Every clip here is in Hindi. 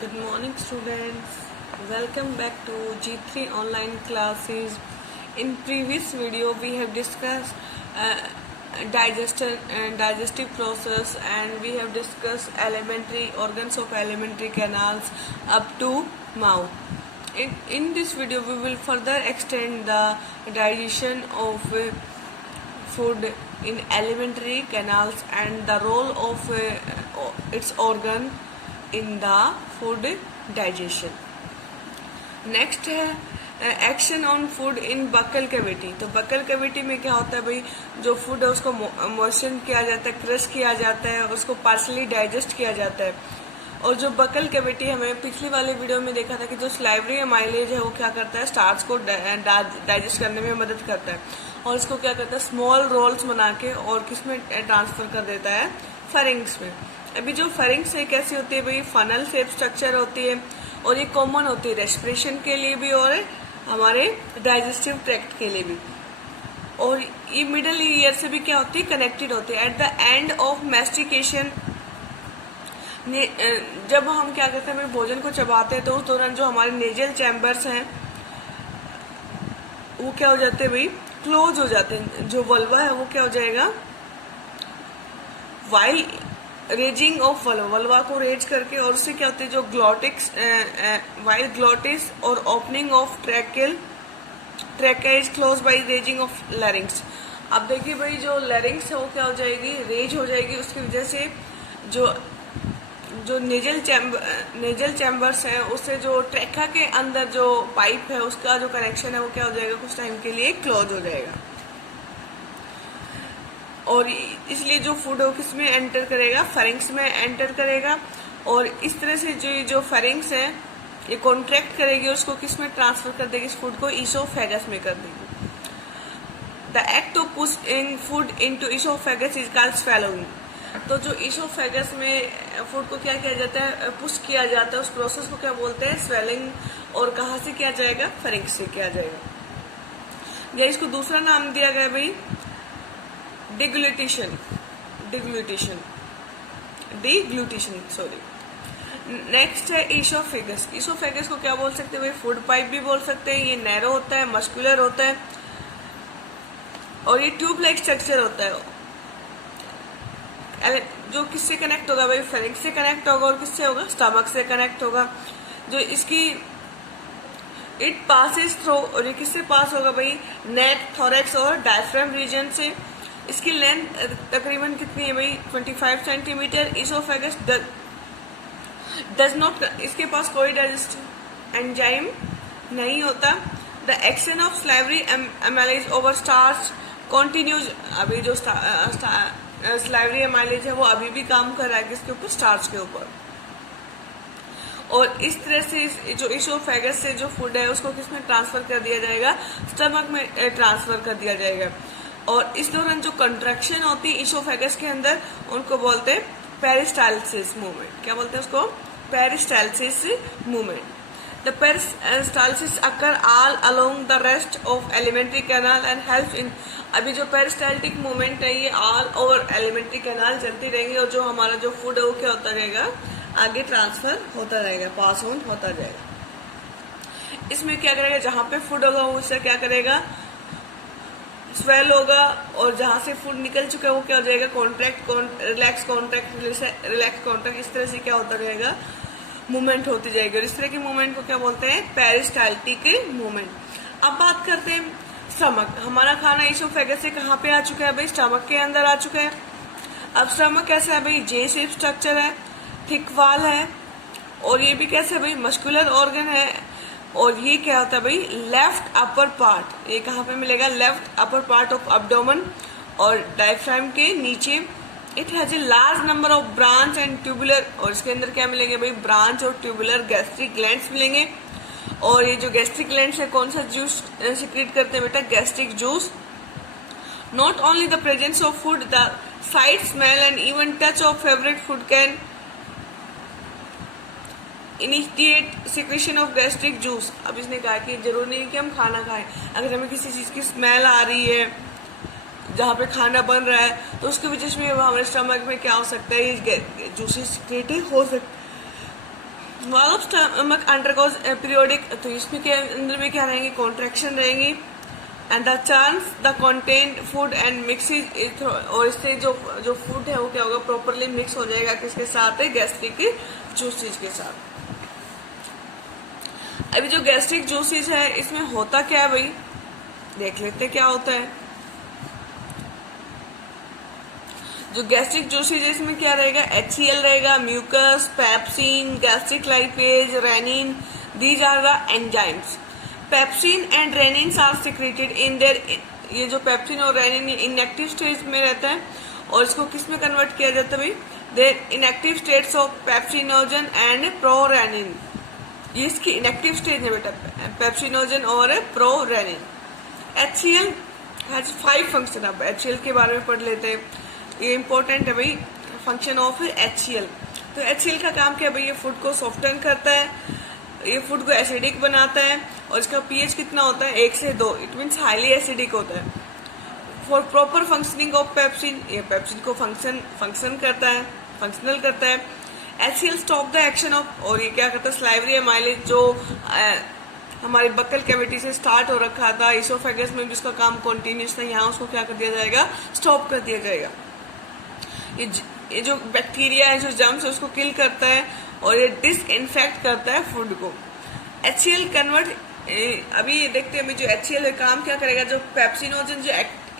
Good morning, students. Welcome back to G3 online classes. In previous video, we have discussed digestive process, and we have discussed elementary organs of elementary canals up to mouth. In this video, we will further extend the digestion of food in elementary canals and the role of its organ in the food digestion. Next है action on food in buccal cavity. तो बकल कैविटी में क्या होता है भाई, जो फूड है उसको मॉइस्चर किया जाता है, क्रश किया जाता है, उसको पार्शली डाइजेस्ट किया जाता है। और जो बकल कैविटी हमें पिछली वाले वीडियो में देखा था कि जो स्लाइवरी माइलेज है वो क्या करता है, स्टार्च को डाइजेस्ट करने में मदद करता है और इसको क्या करता है, स्मॉल रोल्स बना के और किसमें ट्रांसफर कर देता है, फेरिंग्स में। अभी जो फेरिंग्स है कैसी होती है भाई, फनल शेप स्ट्रक्चर होती है और ये कॉमन होती है रेस्पिरेशन के लिए भी और हमारे डाइजेस्टिव ट्रैक्ट के लिए भी। और ये मिडल ईयर से भी क्या होती है, कनेक्टेड होती है। At the end of mastication, जब हम क्या करते हैं, भोजन को चबाते हैं तो उस दौरान जो हमारे नेजल चैम्बर्स हैं वो क्या हो जाते हैं भाई, क्लोज हो जाते हैं। जो वल्वा है वो क्या हो जाएगा, वाइल रेजिंग ऑफ वल्वा को रेज करके, और उससे क्या होती है, जो ग्लॉटिक्स वाइल ग्लॉटिस और opening of trachea is close by raising of larynx. अब देखिए भाई, जो लैरिंग्स है वो क्या हो जाएगी, रेज हो जाएगी। उसकी वजह से जो नेजल चैम्बर्स हैं उससे जो ट्रैका के अंदर जो पाइप है उसका जो कनेक्शन है वो क्या हो जाएगा, कुछ टाइम के लिए क्लोज हो जाएगा। और इसलिए जो फूड है वो किस में एंटर करेगा, फेरिंग्स में एंटर करेगा। और इस तरह से जो फेरिंग्स है ये कॉन्ट्रैक्ट करेगी और उसको किस में ट्रांसफर कर देगी, इस फूड को ईसोफेगस में कर देगी। The act of pushing food into oesophagus is called swallowing. तो जो ईसोफेगस में फूड को क्या किया जाता है, पुश किया जाता है, उस प्रोसेस को क्या बोलते हैं, स्वेलिंग। और कहाँ से किया जाएगा, फेरिंग्स से किया जाएगा। या इसको दूसरा नाम दिया गया भाई, डिग्लूटिशन सॉरी। नेक्स्ट है ईसोफेगस। ईसोफेगस को क्या बोल सकते हैं भाई, फूड पाइप भी बोल सकते हैं। ये नैरो होता है, मस्कुलर होता है और ये ट्यूब लाइक स्ट्रक्चर होता है। जो किससे कनेक्ट होगा भाई, फेरिंग्स से कनेक्ट होगा। और किससे होगा, स्टमक से कनेक्ट होगा। जो इसकी इट पासिस थ्रू, और ये किससे पास होगा भाई, नेक, थोरैक्स और डायफ्राम रीजन से। इसकी लेंथ तकरीबन कितनी है भाई, 25 सेंटीमीटर। ईसोफेगस डज नॉट, इसके पास कोई डाइजेस्टिव एंजाइम नहीं होता। The action of salivary amylase over starch continues. अभी जो स्लाइवरी एमाइलेज है वो अभी भी काम कर रहा है किसके ऊपर, स्टार्च के ऊपर। और इस तरह से जो ईसोफेगस से जो फूड है उसको किसमें ट्रांसफर कर दिया जाएगा, स्टमक में ट्रांसफर कर दिया जाएगा। और इस दौरान जो कंट्रैक्शन होती है ईसोफेगस के अंदर उनको बोलते हैं पेरिस्टाल्सिस मूवमेंट। क्या बोलते हैं उसको, peristalsis movement. The peristalsis occur all along the rest of alimentary canal and helps in। अभी जो पेरिस्टाल्टिक मूवमेंट है ये ऑल ओवर एलिमेंट्री कैनाल चलती रहेगी और जो हमारा जो फूड है वो क्या होता रहेगा, आगे ट्रांसफर होता रहेगा, पास ऑन होता जाएगा। इसमें क्या करेगा, जहाँ पे फूड होगा उससे क्या करेगा, स्वेल होगा। और जहाँ से फूड निकल चुका है वो क्या हो जाएगा, contract, relax, contract, relax, contract. इस तरह से क्या होता रहेगा, मूवमेंट होती जाएगी। और इस तरह की मूवमेंट को क्या बोलते हैं, पेरिस्टाल्टिक मूवमेंट। अब बात करते हैं स्टमक। हमारा खाना ईसोफेगस से कहाँ पे आ चुका है भाई, स्टमक के अंदर आ चुका है। अब स्टमक कैसा है भाई, जे शेप स्ट्रक्चर है, थिक वाल है और ये भी कैसे है भाई, मस्कुलर ऑर्गन है। और ये क्या होता है भाई, लेफ्ट अपर पार्ट। ये कहाँ पे मिलेगा, left upper part of abdomen और डायफ्राम के नीचे। It has a large number of branch and tubular. और इसके अंदर क्या मिलेंगे भाई, ब्रांच और ट्यूबुलर गैस्ट्रिक ग्लैंड्स मिलेंगे। और ये जो गैस्ट्रिक ग्लैंड्स है कौन सा जूस सिक्रीट करते हैं बेटा, gastric juice. Not only the presence of food, the site, smell and even touch of favourite food can initiate secretion of gastric juice. अब इसने कहा कि जरूरी नहीं कि हम खाना खाएं, अगर हमें किसी चीज की स्मेल आ रही है जहाँ पे खाना बन रहा है तो उसकी वजह से हमारे स्टमक में क्या हो सकता है, जूसेस सिक्रेट हो सकते। Wall of stomach undergoes periodic, तो इसमें के अंदर में क्या रहेंगी, कॉन्ट्रैक्शन रहेंगी, and the churns the content food and mixes, और इससे जो जो फूड है वो क्या होगा, प्रॉपरली मिक्स हो जाएगा किसके साथ है, गैस्ट्रिक जूसेज के साथ। अभी जो गैस्ट्रिक जूसेज है इसमें होता क्या है भाई, देख लेते हैं क्या होता है। जो गैस्ट्रिक जूसेज है इसमें क्या रहेगा, HCl रहेगा, mucus, pepsin, gastric lipase, rennin, these are the enzymes. Pepsin and rennin are secreted in their, ये जो पेप्सिन और रेनिन इनएक्टिव स्टेज में रहता है, और इसको किस में कन्वर्ट किया जाता है भाई, their inactive states of pepsinogen and prorennin, ये इसकी इनएक्टिव स्टेज है बेटा, पेप्सिनोजन और प्रोरेनिन। HCl हैज 5 फंक्शन, अब HCl के बारे में पढ़ लेते हैं, ये इंपॉर्टेंट है भाई, फंक्शन ऑफ HCl। तो HCl का काम क्या है भाई, ये फूड को सॉफ्टन करता है, ये फूड को एसिडिक बनाता है, और इसका pH कितना होता है, 1 से 2, इट मीन्स हाईली एसिडिक होता है। For proper functioning of pepsin, ये पेप्सिन को फंक्शनल करता है। HCl stop the action of, और ये क्या करता है, सलाइवरी एमाइलेज, जो हमारी बक्कल कैविटी से स्टार्ट हो रखा था, इसोफेगस में जिसका काम कॉन्टिन्यूस था, यहाँ उसको क्या कर दिया जाएगा, स्टॉप कर दिया जाएगा। ये जो बैक्टीरिया है, जो जर्म्स है, उसको किल करता है, और ये डिसइंफेक्ट करता है फूड को। HCl कन्वर्ट, अभी देखते हैं जो HCl है काम क्या करेगा, जो पेप्सिनोजन जो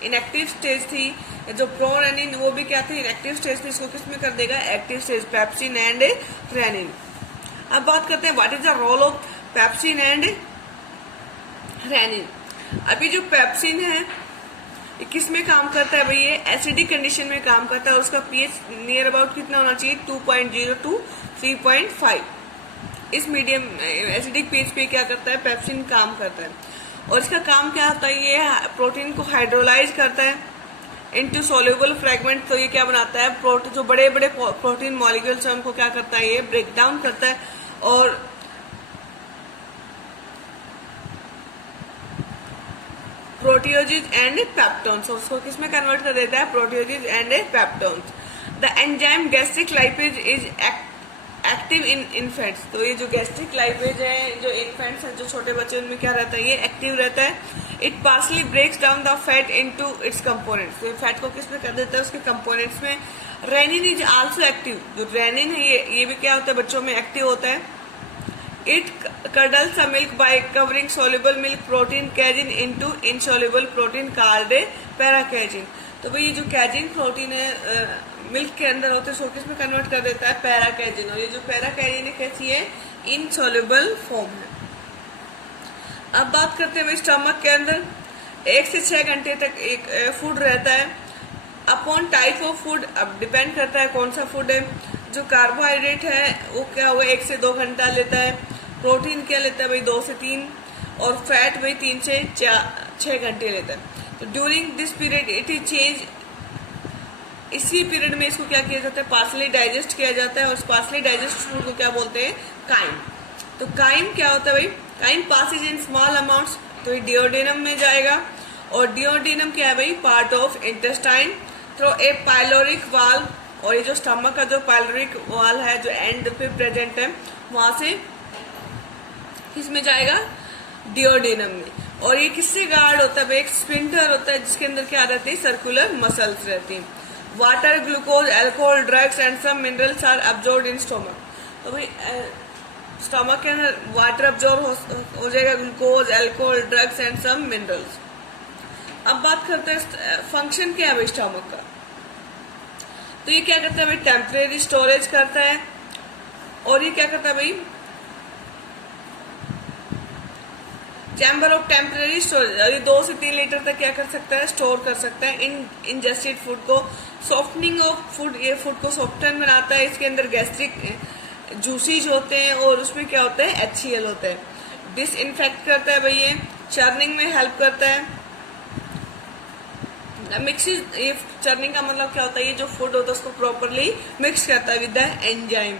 इनएक्टिव स्टेज थी, जो प्रोरेनिन वो भी क्या थी, इनएक्टिव स्टेज थी, इसको किस में कर देगा, active stage, pepsin and rennin. अब बात करते हैं what is the role of pepsin and rennin. अभी जो पेप्सिन है किस में काम करता है भाई, ये एसिडिक कंडीशन में काम करता है, और उसका pH नियर अबाउट कितना होना चाहिए, 2.0 to 3.5। इस मीडियम एसिडिक pH पे क्या करता है, पेप्सिन काम करता है, और इसका काम क्या होता है, ये प्रोटीन को हाइड्रोलाइज करता है इनटू सोल्यूबल फ्रेगमेंट। तो ये क्या बनाता है, जो बड़े बड़े प्रोटीन मॉलिक्यूल्स हैं उनको क्या करता है, ये ब्रेक डाउन करता है, और प्रोटियोजिज एंड पेप्टोन्स, उसको किसमें कन्वर्ट कर देता है, proteoses and peptones. The enzyme gastric lipase is active in infants, तो ये जो गैस्ट्रिक लाइपेज है, जो इन्फेंट्स हैं, जो छोटे बच्चे, उनमें क्या रहता है, ये एक्टिव रहता है। It partially breaks down the fat into its components, तो फैट को किसमें कर देता है, उसके कंपोनेंट्स में। रेनिन इज आल्सो एक्टिव, जो रेनिन है ये भी क्या होता है, बच्चों में एक्टिव होता है। It curdles the milk by covering soluble milk protein casein into insoluble protein called पैराकैजिन। तो भाई ये जो कैजिन प्रोटीन है मिल्क के अंदर होते हैं, उसको किस में कन्वर्ट कर देता है, पैराकैजिन, और ये जो पैराकैजिन है कैसी है, इनसोल्युबल फॉर्म है। अब बात करते हैं भाई स्टमक के अंदर 1 से 6 घंटे तक एक फूड रहता है। अपॉन टाइप ऑफ फूड, अब डिपेंड करता है कौन सा फूड है। जो कार्बोहाइड्रेट है वो क्या हुआ 1 से 2 घंटा लेता है, प्रोटीन क्या लेता है भाई 2 से 3, और फैट भाई 3 से 6 घंटे लेता है। तो during this period it is change, इसी पीरियड में इसको क्या किया जाता है, पार्सली डाइजेस्ट किया जाता है, और पार्सली डाइजेस्ट फूड को क्या बोलते हैं, काइम। तो काइम क्या होता है भाई, chyme passes in small amounts, तो ये डिओडेनम में जाएगा, और डिओडेनम क्या है भाई, part of intestine through a pyloric valve, और ये जो स्टमक का जो पाइलोरिक वाल है जो एंड पे प्रेजेंट है, वहां से किसमें जाएगा, डिओडेनम में। और ये किससे गार्ड होता है, एक स्फिंक्टर होता है जिसके अंदर क्या रहती है, सर्कुलर मसल्स रहती हैं। Water, glucose, alcohol, drugs and some minerals are absorbed in stomach. तो भाई स्टमक के अंदर वाटर अब्जॉर्ब हो जाएगा, glucose, alcohol, drugs and some minerals. अब बात करते हैं फंक्शन क्या है भाई स्टमक का। तो ये क्या करता है भाई, टेम्परेरी स्टोरेज करता है, और ये क्या करता है भाई, चैम्बर ऑफ टेम्परेरी स्टोरेज, 2 से 3 लीटर तक क्या कर सकता है, स्टोर कर सकता है इन इंजेस्टेड फूड को। सॉफ्टनिंग ऑफ फूड, ये फूड को सॉफ्टन बनाता है, इसके अंदर गैस्ट्रिक जूसीज होते हैं, और उसमें क्या होता है, HCl होता है। डिसइंफेक्ट करता है भाई, ये चर्निंग में हेल्प करता है। मिक्सिंग, ये चर्निंग का मतलब क्या होता है, ये जो फूड होता है उसको प्रॉपरली मिक्स करता है with the enzyme.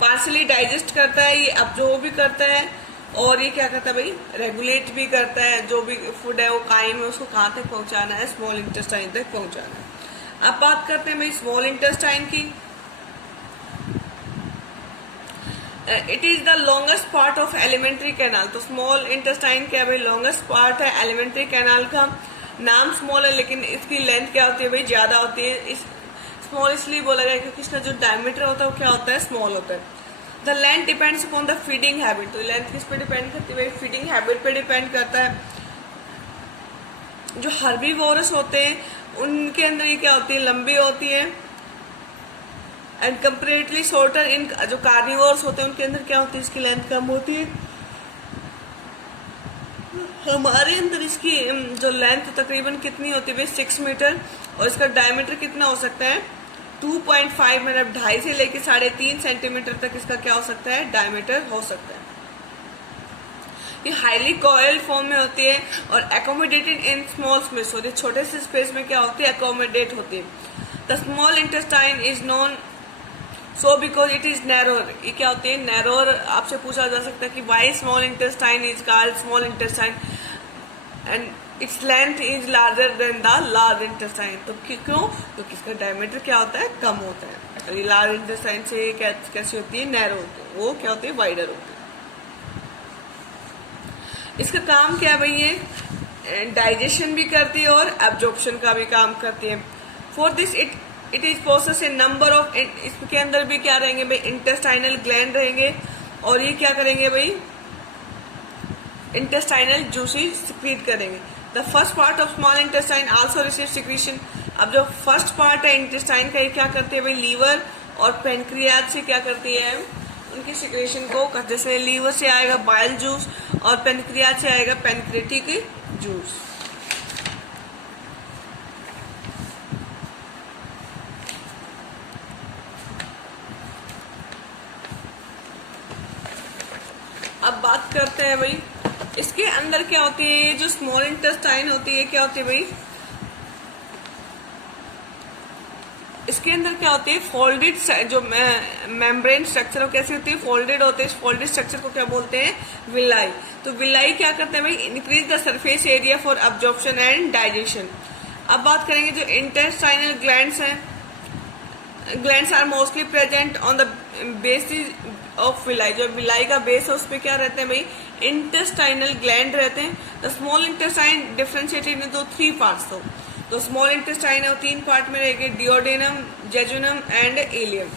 Partially digest करता है, ये अब्जॉर्ब भी करता है, और ये क्या करता है भाई, रेगुलेट भी करता है, जो भी फूड है वो काइम है उसको कहाँ तक पहुंचाना है, स्मॉल इंटेस्टाइन तक पहुंचाना है। अब बात करते हैं भाई स्मॉल इंटेस्टाइन की। It is the longest part of alimentary canal. तो स्मॉल इंटेस्टाइन क्या है भाई, लॉन्गेस्ट पार्ट है एलिमेंट्री कैनाल का। नाम स्मॉल है लेकिन इसकी लेंथ क्या होती है भाई, ज्यादा होती है। इस स्मॉल इसलिए बोला गया क्योंकि इसका जो डायमीटर होता है वो क्या होता है, स्मॉल होता है। The length depends upon the feeding habit. तो लेंथ किस पे डिपेंड करती है भाई, फीडिंग हैबिट पे डिपेंड करता है। जो हर्बीवोरस होते हैं उनके अंदर ये क्या होती है, लंबी होती है। एंड कंपेरेटिवली शॉर्टर इन जो कार्निवोर्स होते हैं उनके अंदर क्या होती है, इसकी लेंथ कम होती है। हमारे अंदर इसकी जो लेंथ तकरीबन कितनी होती है भाई, 6 मीटर। और इसका डायमीटर कितना हो सकता है, 2.5 मतलब 2.5 से लेके 3.5 सेंटीमीटर तक इसका क्या हो सकता है, डायमीटर हो सकता है। ये हाईली कॉइल्ड फॉर्म में होती है और एकोमोडेटेड इन स्मॉल स्पेस होती है। छोटे से स्पेस में क्या होती है, एकोमोडेट होती है। The small intestine is known so because it is narrower. ये क्या होती है, नैरोर। आपसे पूछा जा सकता है कि why small intestine is called small intestine and its length is larger than the large intestine. तो क्यों, क्योंकि इसका डायमीटर क्या होता है, कम होता है। और ये लार्ज इंटेस्टाइन से कैसी होती है, नैरो होती है। वो क्या होती है, वाइडर होती है। इसका काम क्या है भाई, ये डाइजेशन भी करती है और एब्जॉर्प्शन का भी काम करती है। For this it is process A number of, इसके अंदर भी क्या रहेंगे भाई, इंटेस्टाइनल ग्लैंड रहेंगे। और ये क्या करेंगे भाई, इंटेस्टाइनल जूसेस सिक्रीट करेंगे। The first part of small intestine also receive secretion. अब जो फर्स्ट पार्ट है इंटेस्टाइन का, ये क्या करती है भाई, लीवर और पेनक्रियाज से क्या करती है, उनकी सिक्रेशन को। जैसे लीवर से आएगा बाइल जूस और पेनक्रियाज से आएगा पेनक्रेटिक जूस। अब बात करते हैं भाई इसके अंदर क्या होती है। ये जो स्मॉल इंटेस्टाइन होती है क्या होती है भाई, इसके अंदर क्या होती है, फोल्डेड जो मेम्ब्रेन स्ट्रक्चर हो कैसी होती है, फोल्डेड होते हैं। इस फोल्डेड स्ट्रक्चर को क्या बोलते हैं, विलाई। तो विलाई क्या करते हैं भाई, increase the surface area for absorption and digestion. अब बात करेंगे जो इंटेस्टाइनल ग्लैंड्स हैं, glands are mostly present on the basis of villi. जो विलाई का बेस है उस पर क्या रहते हैं भाई, इंटेस्टाइनल ग्लैंड रहते हैं। The small intestine differentiated into 3 parts. तो स्मॉल इंटेस्टाइन है वो 3 पार्ट में रहेंगे, डिओडेनम, जेजुनम एंड इलियम।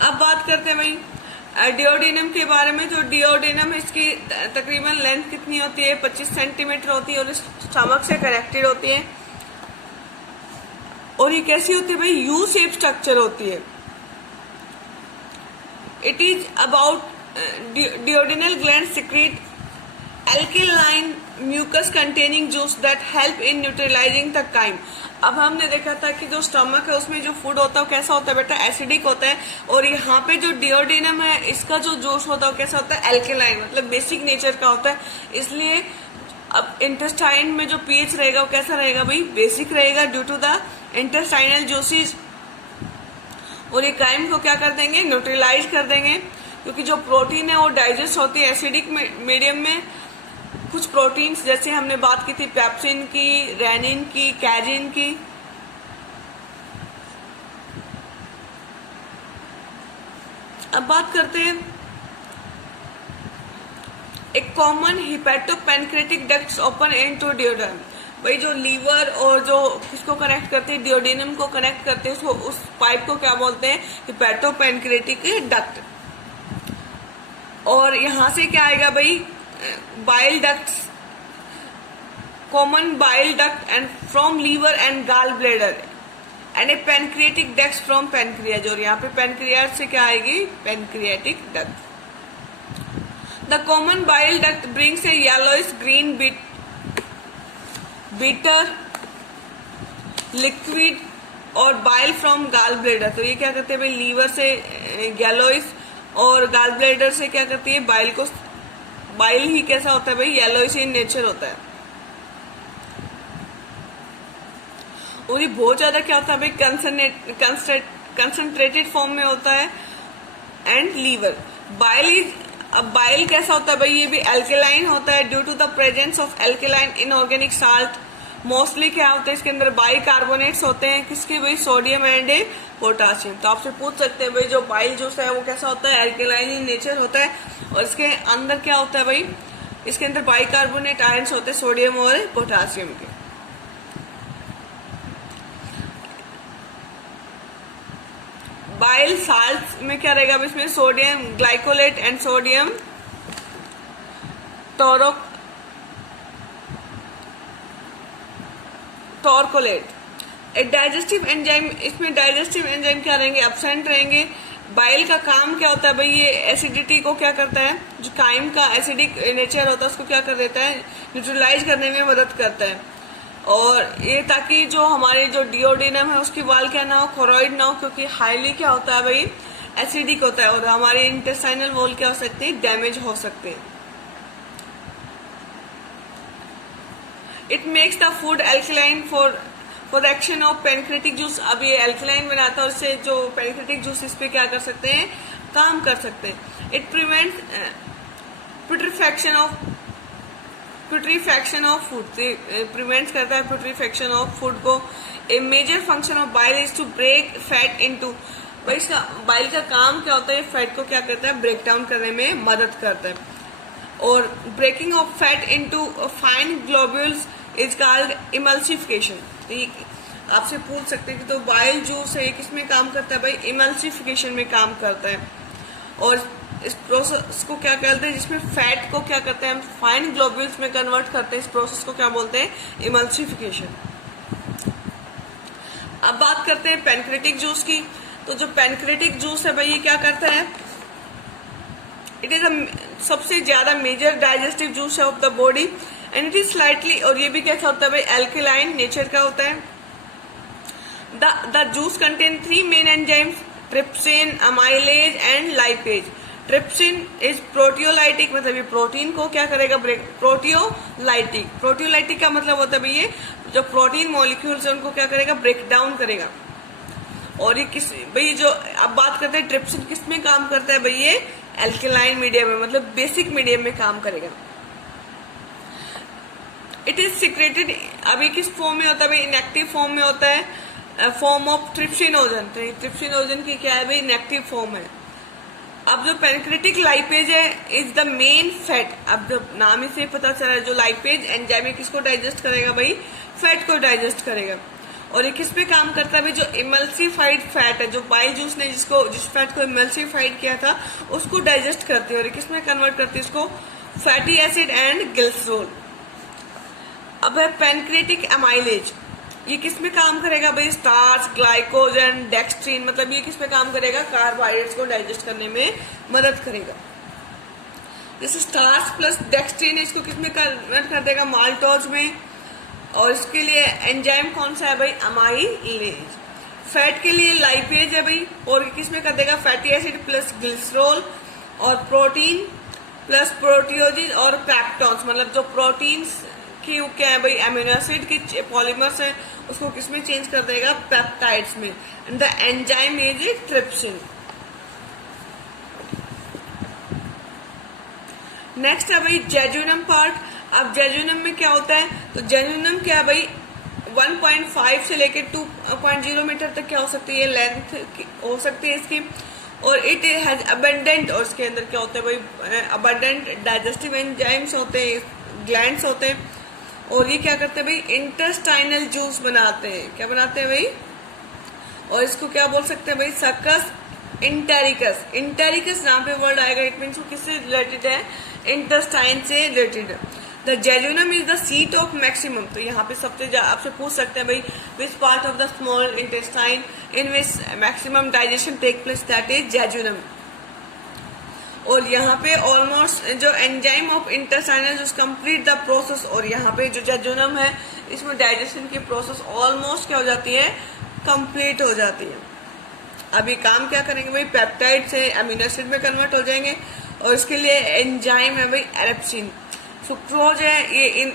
अब बात करते हैं भाई डिओडेनम के बारे में। जो डिओडेनम इसकी तकरीबन लेंथ कितनी होती है, 25 सेंटीमीटर होती है और स्टमक से कनेक्टेड होती है। और ये कैसी होती है भाई, यू शेप स्ट्रक्चर होती है। It is about duodenal gland secrete alkaline mucus containing juice that help in neutralizing the chyme। अब हमने देखा था कि जो स्टमक है उसमें जो फूड होता है वो कैसा होता है बेटा, एसिडिक होता है। और यहाँ पे जो डिओडेनम है इसका जो जूस होता है वो कैसा होता है, एल्केलाइन, मतलब बेसिक नेचर का होता है। इसलिए अब इंटेस्टाइन में जो पीएच रहेगा वो कैसा रहेगा भाई, बेसिक रहेगा due to the intestinal juices. और ये काइम को क्या कर देंगे, न्यूट्रलाइज कर देंगे। क्योंकि जो प्रोटीन है वो डाइजेस्ट होती है एसिडिक मीडियम में। कुछ प्रोटीन्स जैसे हमने बात की थी पेप्सिन की, रेनिन की, कैजिन की। अब बात करते हैं एक common hepatopancreatic ducts open into duodenum. भाई जो लीवर और जो किसको कनेक्ट करते हैं, डिओडेनम को कनेक्ट करते हैं, उसको उस पाइप को क्या बोलते हैं, हिपैटोपेनक्रेटिक डक्ट। और यहां से क्या आएगा भाई, bile ducts, common bile duct and from liver and gallbladder and a pancreatic duct from pancreas। और यहाँ पे pancreas से क्या आएगी, pancreatic duct। The common bile duct brings a yellowish green bitter liquid और bile from gallbladder। तो ये क्या करते हैं भाई, लीवर से येलोइश और गाल ब्लैडर से क्या करती है, बाइल को। बाइल ही कैसा होता है भाई, येलोइश इन नेचर होता है। और ये बहुत ज्यादा क्या होता है भाई, कंसंट्रेटेड फॉर्म में होता है। एंड लीवर बाइल अब बाइल कैसा होता है भाई, ये भी एल्केलाइन होता है due to the presence of alkaline inorganic salt mostly क्या होता है इसके अंदर बाइकार्बोनेट्स होते हैं, किसके भाई, सोडियम एंड पोटासियम। तो आपसे पूछ सकते हैं भाई जो बाइल जूस है वो कैसा होता है, एल्केलाइन इन नेचर होता है, और इसके अंदर क्या होता है भाई, इसके अंदर बाइकार्बोनेट आयंस होते हैं सोडियम और पोटासियम के। बाइल साल्ट में क्या रहेगा, इसमें सोडियम ग्लाइकोलेट एंड सोडियम टॉर्कोलेट। एक डाइजेस्टिव एंजाइम, इसमें डाइजेस्टिव एंजाइम क्या रहेंगे, एब्सेंट रहेंगे। बाइल का काम क्या होता है भाई, ये एसिडिटी को क्या करता है, जो काइम का एसिडिक नेचर होता है उसको क्या कर देता है, न्यूट्रलाइज करने में मदद करता है। और ये ताकि जो हमारे जो डिओडिनम है उसकी वाल क्या ना हो, खोरॉइड ना हो, क्योंकि हाईली क्या होता है भाई, एसिडिक होता है, और हमारे इंटेस्टाइनल वॉल क्या हो सकते हैं, डैमेज हो सकते हैं। It makes the food alkaline for action of pancreatic juice. अब ये एल्कलाइन बनाता है और इससे जो पेनक्रेटिक जूस इस पे क्या कर सकते हैं, काम कर सकते हैं। It prevents putrefaction of food, prevent करता है प्यूट्रीफैक्शन ऑफ फूड को। A major function of bile is to break fat into, भाई इसका बाइल का काम क्या होता है, फैट को क्या करता है, ब्रेक डाउन करने में मदद करता है। और breaking of fat into fine globules is called emulsification. आपसे पूछ सकते हैं कि तो बाइल जूस है किसमें काम करता है भाई, इमल्सिफिकेशन में काम करता है। और इस प्रोसेस को क्या कहते हैं, जिसमें फैट को क्या करते हैं हम फाइन ग्लोब्यूल्स में कन्वर्ट करते हैं, इस प्रोसेस को क्या बोलते हैं, इमल्सिफिकेशन। अब बात करते हैं पेनक्रेटिक जूस की। तो जो पेनक्रेटिक जूस है भाई ये क्या करता है, इट इज सबसे ज्यादा मेजर डाइजेस्टिव जूस है of the body and it is slightly, और ये भी कैसा होता है भाई, एल्केलाइन नेचर का होता है। The juice contain 3 main enzymes, trypsin, amylase and lipase. Trypsin is proteolytic, मतलब ये प्रोटीन को क्या करेगा, ब्रेक, प्रोटियोलाइटिक। प्रोटियोलाइटिक का मतलब होता है भाई ये जो प्रोटीन मॉलिक्यूल्स है उनको क्या करेगा, ब्रेक डाउन करेगा। और ये किस भाई, जो अब बात करते हैं ट्रिप्सिन किस में काम करता है भाई, ये एल्केलाइन मीडियम में, मतलब बेसिक मीडियम में काम करेगा। इट इज सिक्रेटेड, अभी किस फॉर्म में होता है भाई, इनएक्टिव फॉर्म में होता है, फॉर्म ऑफ ट्रिप्सिनोजन। तो ट्रिप्सिनोजन की क्या है भाई, इनएक्टिव फॉर्म है। अब जो पेनक्रेटिक लाइपेज है इज द मेन फैट, अब जो नाम से पता चला है, जो लाइपेज एंजाइम है किसको डाइजेस्ट करेगा भाई, फैट को डाइजेस्ट करेगा। और ये किस पे काम करता है भाई, जो इमल्सिफाइड फैट है, जो बाइल जूस ने जिस फैट को इमल्सिफाइड किया था उसको डाइजेस्ट करती है, और किस में कन्वर्ट करती है, इसको फैटी एसिड एंड ग्लिसरॉल। अब है पेनक्रेटिक अमाइलेज, ये किस में काम करेगा भाई, स्टार्च, ग्लाइकोजन, डेक्स्ट्रीन, मतलब ये किस में काम करेगा, कार्बोहाइड्रेट्स को डाइजेस्ट करने में मदद करेगा। जैसे स्टार्च प्लस डेक्स्ट्रीन है, इसको किस में कन्वर्ट कर देगा, माल्टोज में। और इसके लिए एंजाइम कौन सा है भाई, अमाइलेज। फैट के लिए लाइपेज है भाई, और किस में कर देगा, फैटी एसिड प्लस ग्लिसरॉल। और प्रोटीन प्लस प्रोटियोजिन और पेप्टोन्स, मतलब जो प्रोटीन्स की क्या है भाई, एमिनो एसिड के पॉलीमर्स है उसको किस में चेंज कर देगा, पेप्टाइड्स में। And the enzyme is trypsin. Next है भाई जेजुनम पार्ट। अब जेजुनम में क्या होता है, तो जेजुनम क्या है भाई, 1.5 से लेकर 2.0 मीटर तक क्या हो सकती है, लेंथ हो सकती है इसकी। और इट हैज अबंडेंट, और इसके अंदर क्या होता है भाई, अबंडेंट डाइजेस्टिव एंजाइम्स होते हैं, ग्लैंड्स होते हैं। और ये क्या करते हैं भाई, इंटेस्टाइनल जूस बनाते हैं, क्या बनाते हैं भाई, और इसको क्या बोल सकते हैं भाई, सक्कस इंटेरिकस। इंटेरिकस नाम पे वर्ड आएगा, इट मीन्स वो किससे रिलेटेड है, इंटेस्टाइन से रिलेटेड है। The jejunum is the seat of maximum, तो यहाँ पे सबसे आपसे पूछ सकते हैं भाई, which part of the small intestine in which maximum digestion take place, that is jejunum. और यहाँ पे ऑलमोस्ट जो एंजाइम ऑफ इंटेस्टाइनल जो कंप्लीट द प्रोसेस, और यहाँ पे जो जेजुनम है इसमें डाइजेशन की प्रोसेस ऑलमोस्ट क्या हो जाती है, कंप्लीट हो जाती है। अभी काम क्या करेंगे भाई, पेप्टाइड से अमीनो एसिड में कन्वर्ट हो जाएंगे, और इसके लिए एंजाइम है भाई एरेप्सिन। सुक्रोज है ये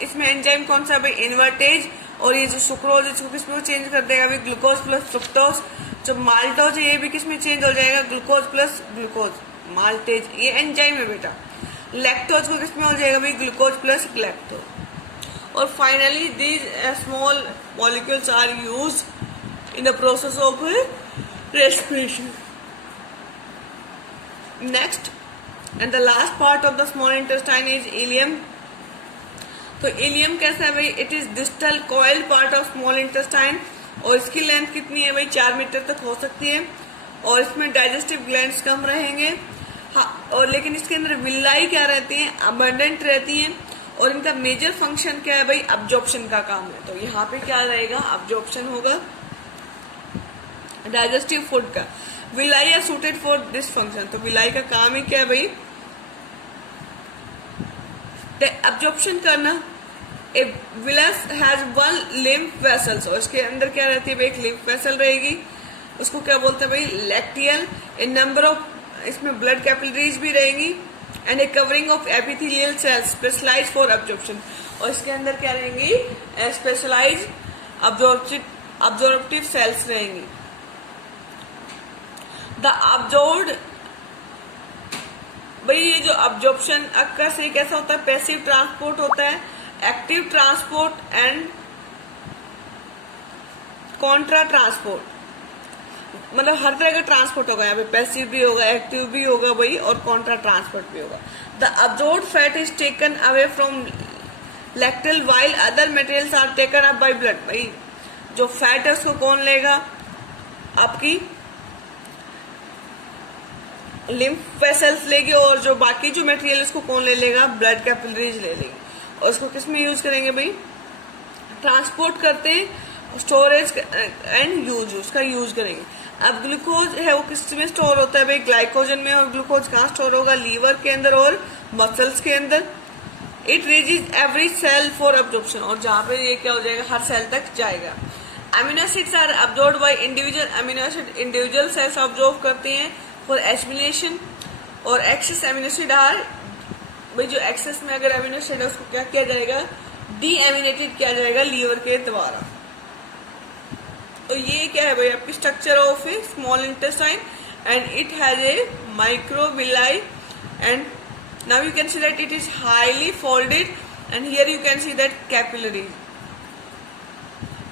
इसमें एंजाइम कौन सा है भाई, इन्वर्टेज। और ये जो सुक्रोज है इसको किसमें चेंज कर देगा भाई, ग्लूकोज प्लस फ्रुक्टोज। जो माल्टोज है ये भी किसमें चेंज हो जाएगा, ग्लूकोज प्लस ग्लूकोज, माल्टेज, ये एंजाइम है बेटा। लैक्टोज को किसमें हो जाएगा भाई, ग्लूकोज प्लस लैक्टोज। और finally these small molecules are use in the process of respiration. Next and the last part of the small intestine is ileum. तो इलियम कैसा है भाई? It is distal coiled part of small intestine और इसकी लेंथ कितनी है भाई? 4 मीटर तक हो सकती है और इसमें डाइजेस्टिव ग्लैंड्स कम रहेंगे. हाँ, और लेकिन इसके अंदर विलाई क्या रहती हैं? अबंडेंट रहती हैं और इनका मेजर फंक्शन क्या है भाई? अब्जॉर्प्शन का काम है. तो यहाँ पे क्या रहेगा? अब्जॉर्प्शन होगा डाइजेस्टिव फूड का. Villi are suited for this function. तो विलाई का काम ही क्या है भाई? अब्जॉर्प्शन करना. A villus has one lymph vessels और इसके अंदर क्या रहती है भाई? एक लिम्फ वेसल रहेगी. उसको क्या बोलते हैं भाई? लैक्टियल. ए नंबर ऑफ इसमें ब्लड कैपिलरीज भी रहेंगी and a covering of epithelial cells specialise for absorption. और इसके अंदर क्या रहेंगी? स्पेशलाइज अब्जॉर्प्टिव सेल्स रहेंगी. द अब्जॉर्ब्ड भाई ये जो अब्जॉर्प्शन अक्सर से कैसा होता है? पैसिव ट्रांसपोर्ट होता है, active transport and Contra transport. मतलब हर तरह का ट्रांसपोर्ट होगा यहाँ पे. पैसिव भी होगा, एक्टिव भी होगा भाई और कॉन्ट्रा ट्रांसपोर्ट भी होगा. The absorbed fat is taken away from lacteal while other materials are taken up by blood. भाई जो फैट है उसको कौन लेगा? आपकी लिम्फ वेसल्स लेगी और जो बाकी जो मटेरियल उसको कौन ले लेगा? ब्लड कैपिलरीज ले लेगी. और उसको किस में यूज करेंगे भाई? ट्रांसपोर्ट करते हैं, स्टोरेज एंड यूज, उसका यूज करेंगे. अब ग्लूकोज है वो किस में स्टोर होता है भाई? ग्लाइकोजन में. और ग्लूकोज कहाँ स्टोर होगा? लीवर के अंदर और मसल्स के अंदर. It reaches every cell for absorption. और जहाँ पे ये क्या हो जाएगा? हर सेल तक जाएगा. Amino acids are absorbed by individual amino acid. Individual cells absorb करते हैं फॉर एसिमिलेशन. और एक्सेस अमीनो एसिड आर भाई जो एक्सेस में अगर अमीनो एसिड है उसको क्या किया जाएगा? डी एमिनेटेड किया जाएगा लीवर के द्वारा. तो ये क्या है भाई? आपकी structure of a small intestine and it has a microvilli and now you can see that it is highly folded and here you can see that capillaries,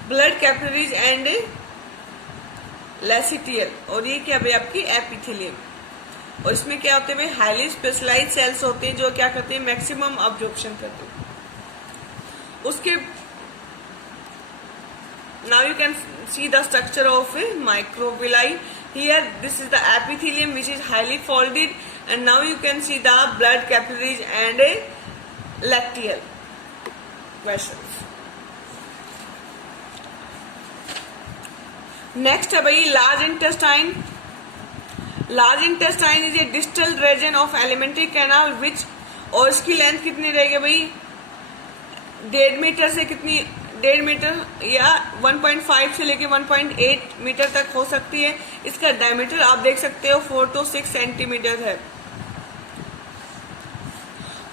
blood capillaries and lacteal. और ये क्या भाई? आपकी एपिथेलियम. और इसमें क्या होते हैं भाई? हाईली स्पेशलाइज्ड सेल्स होते हैं जो क्या करते हैं? मैक्सिमम अब्जॉर्प्शन करते हैं. उसके now you can see the structure of a microvilli. Here this is the epithelium which is highly folded and now you can see the blood capillaries and a lacteal vessels. Next है भाई large intestine. Large intestine is a distal region of alimentary canal which, और इसकी लेंथ कितनी रहेगी भाई? 1.5 मीटर से कितनी? 1.5 मीटर या 1.5 से लेके 1.8 मीटर तक हो सकती है. इसका डायमीटर आप देख सकते हो 4 to 6 सेंटीमीटर है.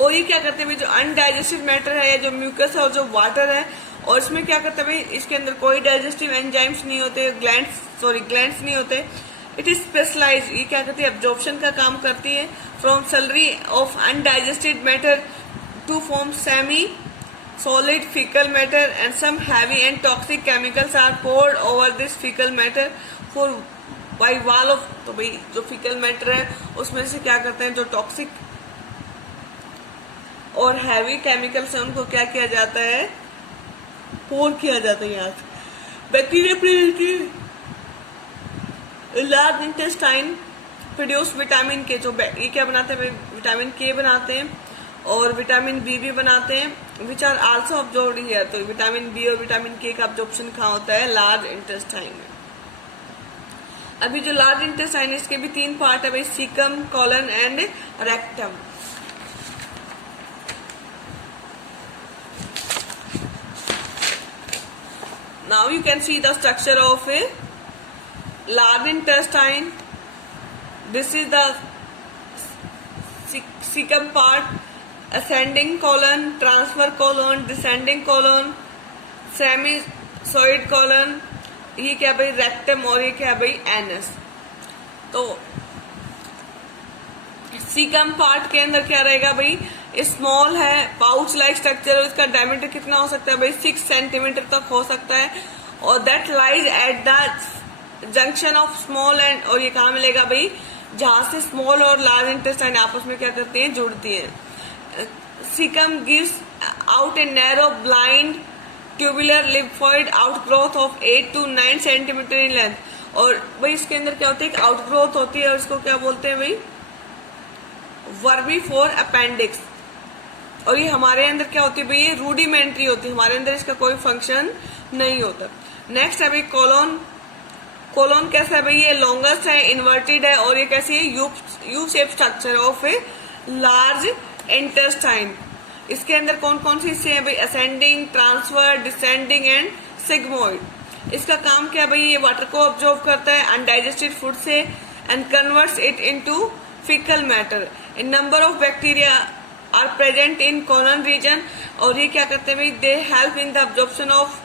और ये क्या करते हैं भाई? जो अनडाइजेस्टेड मैटर है या जो म्यूकस है और जो वाटर है, और इसमें क्या करते हैं भाई? इसके अंदर कोई डाइजेस्टिव एंजाइम्स नहीं होते, ग्लैंड्स नहीं होते. It is specialise. ये क्या करती है? एब्जॉर्प्शन का काम करती है from slurry of undigested matter to form semi solid fecal matter and some heavy and toxic chemicals are poured over this fecal matter for by wall of. तो भाई जो fecal matter है उसमें से क्या करते हैं? जो टॉक्सिक और हैवी केमिकल्स है उनको क्या किया जाता है? पोर किया जाता है यहाँ से. Bacteria present large intestine produce vitamin के. जो ये क्या बनाते हैं? विटामिन के बनाते हैं और विटामिन बी भी बनाते हैं which are also absorbed here. तो विटामिन बी और विटामिन के का अब्जॉर्प्शन कहाँ होता है? लार्ज इंटेस्टाइन में. अभी जो लार्ज इंटेस्टाइन है इसके भी 3 पार्ट है भाई, caecum, colon and rectum. Now you can see the structure of a large intestine. This is the caecum part, ascending colon, transfer colon, descending colon, सेमिसॉइड colon. ये क्या भाई? रेक्टम. और ये क्या भाई? एनस. तो सीकम पार्ट के अंदर क्या रहेगा भाई? स्मॉल है, पाउच लाइक स्ट्रक्चर, और इसका डायमीटर कितना हो सकता है भाई 6 सेंटीमीटर तक हो सकता है, और that lies at the junction of small and, और ये कहाँ मिलेगा भाई, जहां से स्मॉल और लार्ज इंटेस्टाइन आपस में क्या करती हैं, जुड़ती हैं। Caecum gives out a narrow blind tubular lymphoid outgrowth of 8 to 9 centimetre in length, और भाई इसके अंदर क्या होती है, एक आउटग्रोथ होती है और इसको क्या बोलते हैं भाई, वर्मीफोर अपेंडिक्स, और ये हमारे अंदर क्या होती है भाई, ये रूडिमेंट्री होती है, हमारे अंदर इसका कोई फंक्शन नहीं होता। नेक्स्ट है भाई कोलोन। कोलोन कैसा है भाई, ये लॉन्गेस्ट है, इन्वर्टेड है, और ये कैसी है, U shape structure of a large intestine. इसके अंदर कौन कौन सी हिस्से हैं भाई, ascending, transfer, descending and sigmoid. इसका काम क्या है भाई, ये वाटर को ऑब्जॉर्व करता है अनडाइजेस्टेड फूड से and converts it into faecal matter. A number of bacteria are present in colon region, और ये क्या करते हैं भाई, they help in the absorption of,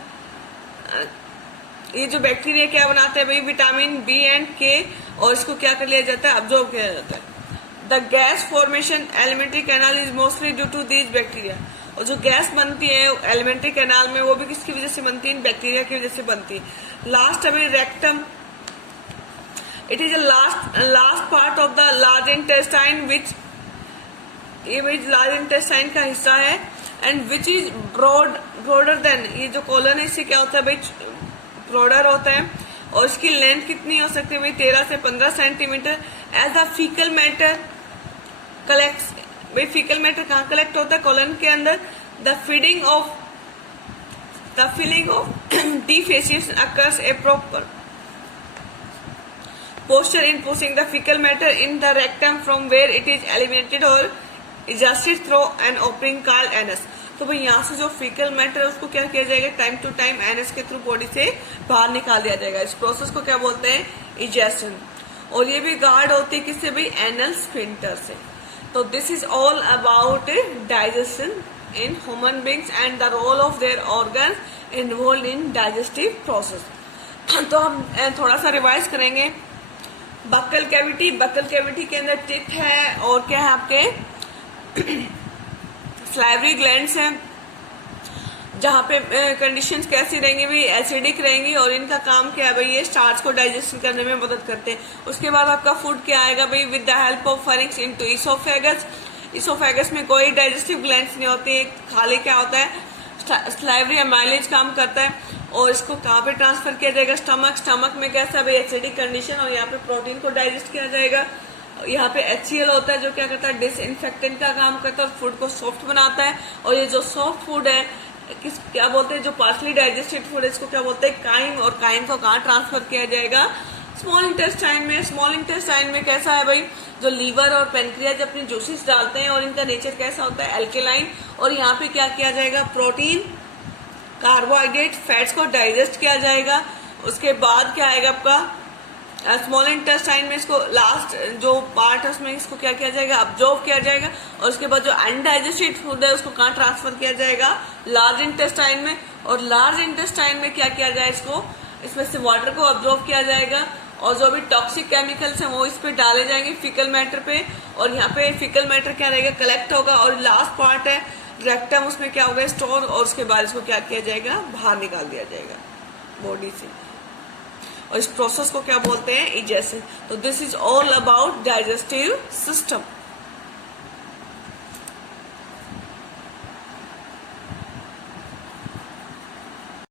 ये जो बैक्टीरिया क्या बनाते हैं भाई, विटामिन बी एंड के, और इसको क्या कर लिया जाता है, अब्जॉर्व किया जाता है। The gas formation alimentary canal is mostly due to these bacteria, और जो गैस बनती है एलिमेंट्री कैनाल में वो भी किसकी वजह से बनती है, बैक्टीरिया की वजह से बनती है। लास्ट अभी rectum, it is last part of the large intestine which, ये भाई लार्ज इंटेस्टाइन का हिस्सा है, and which is broader than, ये जो कॉलन है इससे क्या होता है भाई, ब्रॉडर होता है, और इसकी लेंथ कितनी हो सकती है भाई, 13 से 15 centimetre. As a faecal matter collect, भाई फीकल मैटर कहाँ कलेक्ट होता है, कॉलन के अंदर। The feeling of defecation occurs a proper posture in pushing the fecal matter in the rectum from where it is eliminated or ejected through an opening called anus। तो भाई यहाँ से जो फीकल मैटर है उसको क्या किया जाएगा, टाइम टू टाइम एनएस के थ्रू बॉडी से बाहर निकाल दिया जाएगा। इस प्रोसेस को क्या बोलते हैं, इजेक्शन, और ये भी गार्ड होती है किससे भाई, एनल स्फिंक्टर से। तो this is all about digestion in human beings and the role of their organ involve in digestive process. तो हम थोड़ा सा रिवाइज करेंगे। बक्कल कैविटी, बक्कल कैविटी के अंदर टिथ है, और क्या है आपके स्लाइवरी ग्लैंड्स हैं, जहाँ पे कंडीशंस कैसी रहेंगी भाई, एसिडिक रहेंगी, और इनका काम क्या है भाई, ये स्टार्च को डाइजेशन करने में मदद करते हैं। उसके बाद आपका फूड क्या आएगा भाई, with the help of pharynx into oesophagus. Oesophagus में कोई डाइजेस्टिव ग्लैंड्स नहीं होती, खाली क्या होता है, स्लाइवरी अमाइलेज काम करता है, और इसको कहाँ पे ट्रांसफर किया जाएगा, स्टमक। स्टमक में कैसा भाई, एसिडिक कंडीशन, और यहाँ पे प्रोटीन को डाइजेस्ट किया जाएगा। यहाँ पे HCl होता है जो क्या करता है, डिसइंफेक्टेंट का काम करता है और फूड को सॉफ्ट बनाता है। और ये जो सॉफ्ट फूड है क्या बोलते हैं, जो पार्सली डाइजेस्टेड फूड है इसको क्या बोलते हैं, काइम, और काइम को कहाँ ट्रांसफर किया जाएगा, स्मॉल इंटेस्टाइन में। स्मॉल इंटेस्टाइन में कैसा है भाई, जो लीवर और पेनक्रियाज अपने जूसेस डालते हैं, और इनका नेचर कैसा होता है, एल्केलाइन, और यहाँ पे क्या किया जाएगा, प्रोटीन, कार्बोहाइड्रेट, फैट्स को डाइजेस्ट किया जाएगा। उसके बाद क्या आएगा आपका स्मॉल इंटेस्टाइन में, इसको लास्ट जो पार्ट है उसमें इसको क्या किया जाएगा, अब्जॉर्व किया जाएगा, और उसके बाद जो अनडाइजेस्टेड फूड है उसको कहाँ ट्रांसफर किया जाएगा, लार्ज इंटेस्टाइन में। और लार्ज इंटेस्टाइन में क्या किया जाए, इसको इसमें से वाटर को अब्जॉर्व किया जाएगा, और जो भी टॉक्सिक केमिकल्स हैं वो इस पे डाले जाएंगे फीकल मैटर पे, और यहाँ पे फीकल मैटर क्या रहेगा, कलेक्ट होगा। और लास्ट पार्ट है रेक्टम, उसमें क्या होगा, स्टोर, और उसके बाद इसको क्या किया जाएगा, बाहर निकाल दिया जाएगा बॉडी से, और इस प्रोसेस को क्या बोलते हैं, इजेक्शन। तो this is all about digestive system.